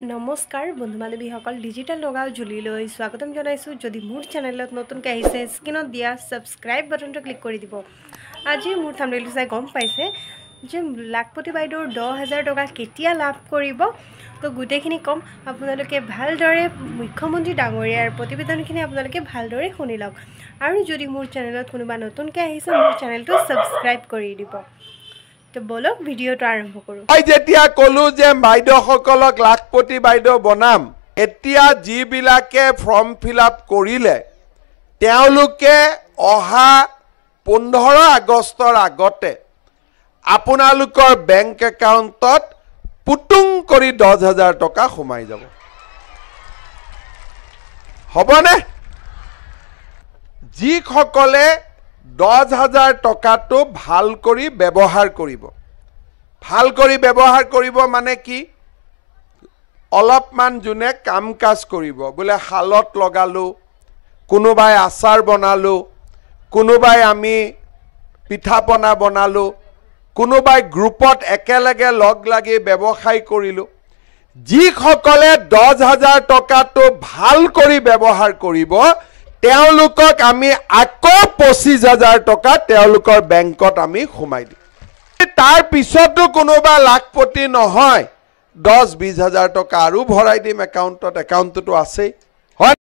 নমস্কাৰ বন্ধু বান্ধৱীসকল ডিজিটেল লগাও জুলিলৈ স্বাগতম জনাইছোঁ যদি মোৰ চেনেলত নতুনকৈ আহিছে স্ক্ৰীনত দিয়া ছাবস্ক্ৰাইব বাটনটো ক্লিক কৰি দিব আজি মোৰ থাম্বনেইলটো চাই গম পাইছে যে লাখপতি বাইদেউৰ 10,000 টকা কেতিয়া লাভ কৰিব তো গোটেইখিনি কম আপোনালোকে ভালদৰে মুখ্যমন্ত্ৰী ডাঙৰীয়াৰ প্ৰতিবেদনখিনি আপোনালোকে ভালদৰে শুনি লওক আৰু যদি মোৰ চেনেলত কোনোবা নতুনকৈ আহিছে মোৰ চেনেলটো ছাবস্ক্ৰাইব কৰি দিব তো বলক ভিডিঅ'টো আৰম্ভ কৰোঁ মই যেতিয়া কলো যে বাইদেউসকলক লাখপতি বাইদেউ বনাম এতিয়া যিবিলাকে ফৰ্ম ফিল আপ কৰিলে তেওঁলোকে অহা 15 আগষ্টৰ আগতে আপোনালোকৰ বেংক একাউণ্টত পুটুং কৰি 10,000 টকা সোমাই যাব হবনে যিসকলে 10,000 টকাটো ভাল কৰি ব্যৱহাৰ কৰিব ভাল কৰি ব্যৱহাৰ কৰিব মানে কি অলপমান জুনে কাম কাজ কৰিব বলে হালত লগালো কোনোবাই আচাৰ বনালো কোনোবাই আমি পিঠাপনা বনালো কোনোবাই গ্ৰুপত একেলগে লগ লাগি ব্যৱসায় কৰিলো যিসকলে 10,000 টকাটো ভাল কৰি ব্যৱহাৰ কৰিব তেওঁলোকক আমি আকৌ 25,000 টকা তেওঁলোকৰ বেংকত আমি সোমাই দিম তাৰ পিছতো কোনোবা লাখপতি নহয় 10-20,000 টকা আৰু ভৰাই দিম একাউণ্টত একাউণ্টটো আছে